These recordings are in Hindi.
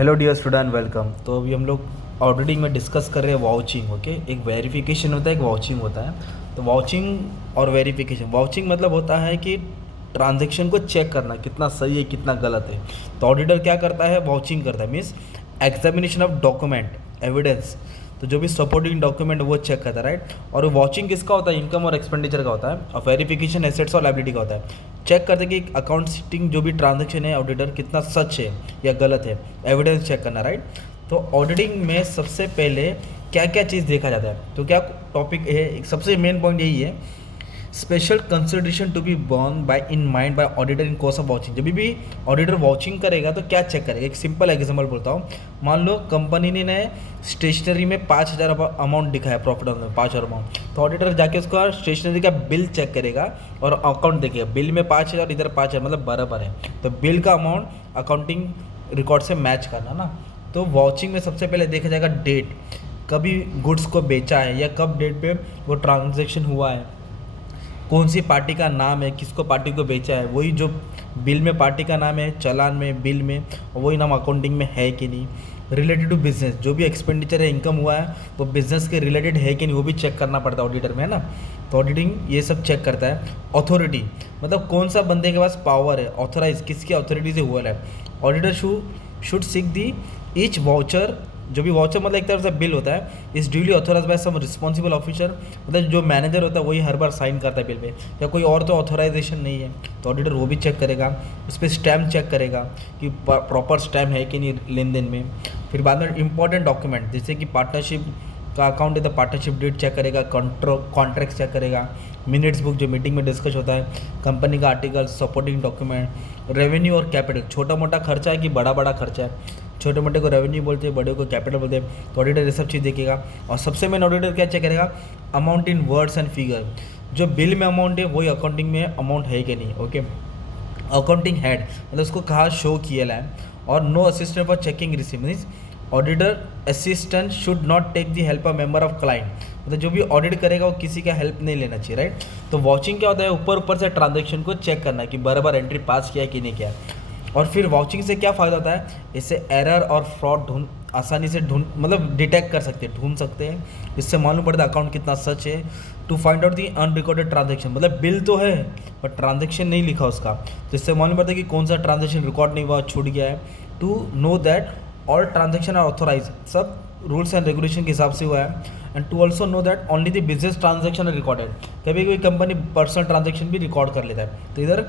Hello dear student, welcome. तो अभी हम लोग ऑडिटिंग में डिस्कस कर रहे हैं वाउचिंग। ओके, एक वेरिफिकेशन होता है, एक वाउचिंग होता है। तो वाउचिंग और वेरिफिकेशन, वाउचिंग मतलब होता है कि ट्रांजैक्शन को चेक करना कितना सही है कितना गलत है। तो ऑडिटर क्या करता है? वाउचिंग करता है, means examination of document, evidence. तो जो भी सपोर्टिंग डॉक्यूमेंट वो चेक करता है, राइट। और वॉचिंग किसका होता है? इनकम और एक्सपेंडिचर का होता है। और वेरिफिकेशन एसेट्स और लायबिलिटी का होता है। चेक करते हैं कि अकाउंटिंग जो भी ट्रांजैक्शन है ऑडिटर कितना सच है या गलत है, एविडेंस चेक करना, राइट। तो ऑडिटिंग में सबसे पहले क्या क्या चीज़ देखा जाता है? तो क्या टॉपिक है, एक सबसे मेन पॉइंट यही है, special consideration to be borne by in mind by auditor in course of watching. जब भी ऑडिटर वॉचिंग करेगा तो क्या चेक करेगा? एक सिंपल एग्जांपल बोलता हूँ। मान लो कंपनी ने स्टेशनरी में 5,000 अमाउंट दिखाया, प्रॉफिट में 5,000 अमाउंट। तो ऑडिटर जाके उसका स्टेशनरी का बिल चेक करेगा और अकाउंट देखेगा। बिल में 5,000, इधर 5,000, मतलब बराबर है। तो बिल का अमाउंट अकाउंटिंग रिकॉर्ड से मैच करना ना। तो वॉचिंग में सबसे पहले देखा जाएगा डेट, कभी गुड्स को बेचा है या कब डेट पे वो ट्रांजेक्शन हुआ है, कौन सी पार्टी का नाम है, किसको पार्टी को बेचा है, वही जो बिल में पार्टी का नाम है, चालान में, बिल में, और वही नाम अकाउंटिंग में है कि नहीं। रिलेटेड टू बिजनेस, जो भी एक्सपेंडिचर है, इनकम हुआ है, वो बिजनेस के रिलेटेड है कि नहीं, वो भी चेक करना पड़ता है ऑडिटर में, है ना। तो ऑडिटिंग ये सब चेक करता है। अथॉरिटी मतलब कौन सा बंदे के पास पावर है, ऑथराइज किसकी अथॉरिटी से हुआ है। Auditor should seek the each voucher, जो भी वाउचर मतलब एक तरफ से बिल होता है, इस ड्यूली ऑथोराइज बाय सम रिस्पॉन्सिबल ऑफिसर, मतलब जो मैनेजर होता है वही हर बार साइन करता है बिल पे, या कोई और तो ऑथोराइजेशन नहीं है। तो ऑडिटर वो भी चेक करेगा, उस पर स्टैम्प चेक करेगा कि प्रॉपर स्टैम्प है कि नहीं लेन देन में। फिर बाद में इंपॉर्टेंट डॉक्यूमेंट, जैसे कि पार्टनरशिप का अकाउंट है तो पार्टनरशिप डेट चेक करेगा, कॉन्ट्रैक्ट चेक करेगा, मिनट्स बुक जो मीटिंग में डिस्कस होता है, कंपनी का आर्टिकल, सपोर्टिंग डॉक्यूमेंट, रेवेन्यू और कैपिटल, छोटा मोटा खर्चा है कि बड़ा बड़ा खर्चा है। छोटे मोटे को रेवेन्यू बोलते हैं, बड़े को कैपिटल बोलते हैं। तो ऑडिटर ये सब चीज़ देखेगा। और सबसे मेन ऑडिटर क्या चेक करेगा? Amount in words and figure, जो बिल में अमाउंट है वही अकाउंटिंग में अमाउंट है कि नहीं। ओके, अकाउंटिंग हेड मतलब उसको कहाँ शो किया है। और no assistant for checking receive, means auditor assistant should not take the help of member of client, मतलब जो भी ऑडिट करेगा वो किसी का हेल्प नहीं लेना चाहिए, राइट। तो वॉचिंग क्या होता है? ऊपर ऊपर से ट्रांजेक्शन को चेक करना कि बराबर एंट्री पास किया कि नहीं किया। और फिर वॉचिंग से क्या फ़ायदा होता है? इससे एरर और फ्रॉड आसानी से मतलब डिटेक्ट कर सकते हैं, ढूंढ सकते हैं। इससे मालूम पड़ता है अकाउंट कितना सच है। To find out the unrecorded transaction, मतलब बिल तो है बट ट्रांजेक्शन नहीं लिखा उसका, तो इससे मालूम पड़ता है कि कौन सा ट्रांजेक्शन रिकॉर्ड नहीं हुआ, छूट गया है। To know that all transaction are authorise, सब रूल्स एंड रेगुलेशन के हिसाब से हुआ है। And to also know that only the business transaction are recorded, कभी कभी कंपनी पर्सनल ट्रांजेक्शन भी रिकॉर्ड कर लेता है। तो इधर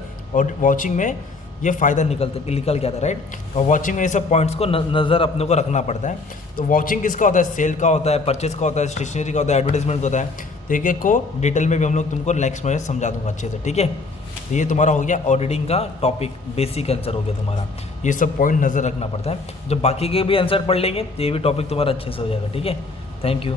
वॉचिंग में ये फ़ायदा निकल के आता है, राइट। और वॉचिंग में ये सब पॉइंट्स को नज़र अपने को रखना पड़ता है। तो वॉचिंग किसका होता है? सेल का होता है, परचेज का होता है, स्टेशनरी का होता है, एडवर्टाइजमेंट का होता है। तो एक एक को डिटेल में भी हम लोग तुमको नेक्स्ट में समझा दूंगा अच्छे से, ठीक है। तो ये तुम्हारा हो गया ऑडिटिंग का टॉपिक, बेसिक आंसर हो गया तुम्हारा। ये सब पॉइंट नज़र रखना पड़ता है। जब बाकी के भी आंसर पढ़ लेंगे तो ये भी टॉपिक तुम्हारा अच्छे से हो जाएगा, ठीक है। Thank you.